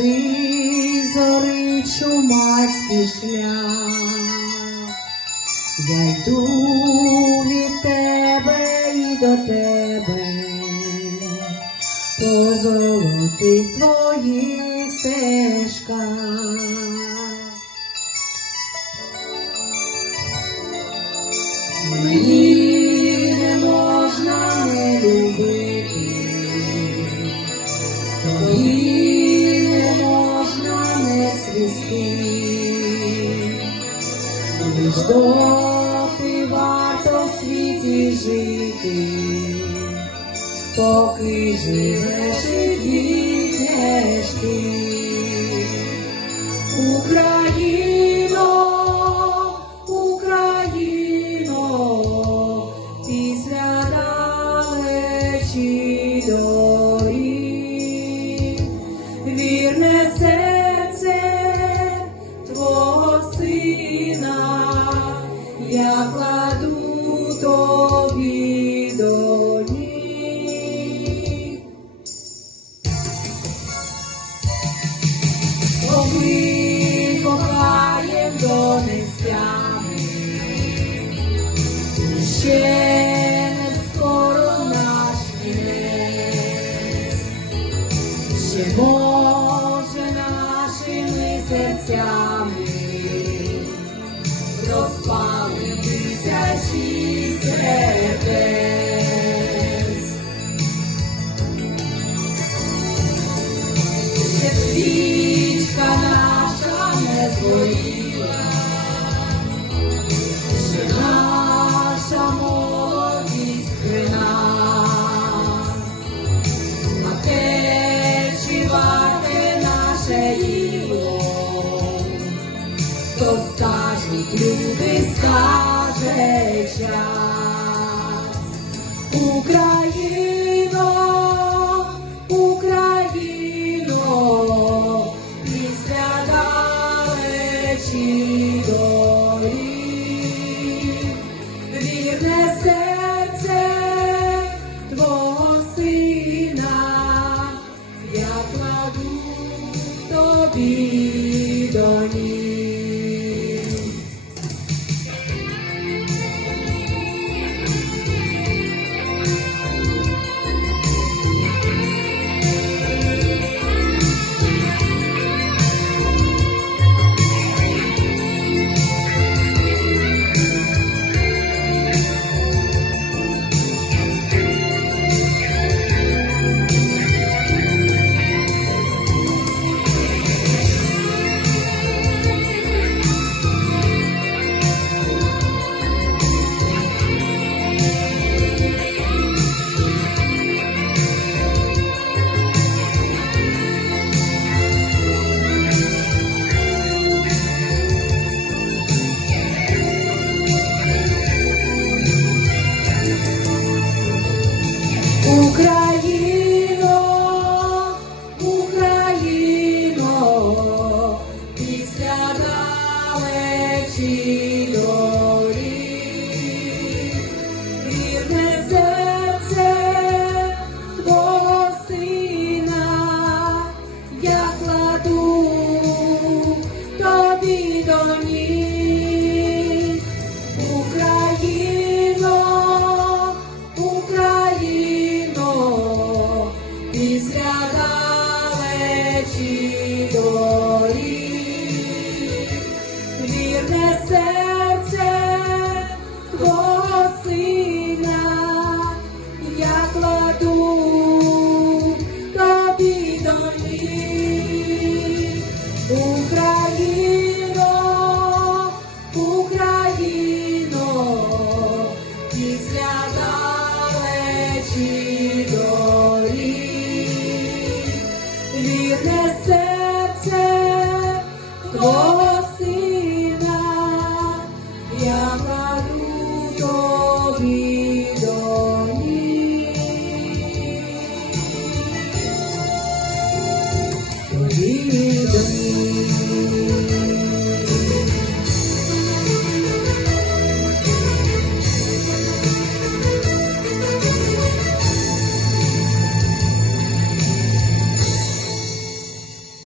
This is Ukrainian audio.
Який зорить чумацький шлях, я йду від тебе і до тебе, по золотих твоїх стежках. Мені не можна не любити, тобі не можна не цвісти, лиш доти варто в світі жити, поки живеш і квітнеш ти. Україно, Україно, після далечі доріг, вірне серце твого сина я кладу тобі до ніг. Бо ми кохаєм до нестями, ще не скоро наш кінець, ще може нашими серцями розпали тисячі сердець. Ще свічка наша не згоріла, ще наша молодість при нас, а те, чи варте наше діло, то скажуть люди, скаже час. Україно, Україно, після далечі доріг, вірне серце твого сина я кладу тобі.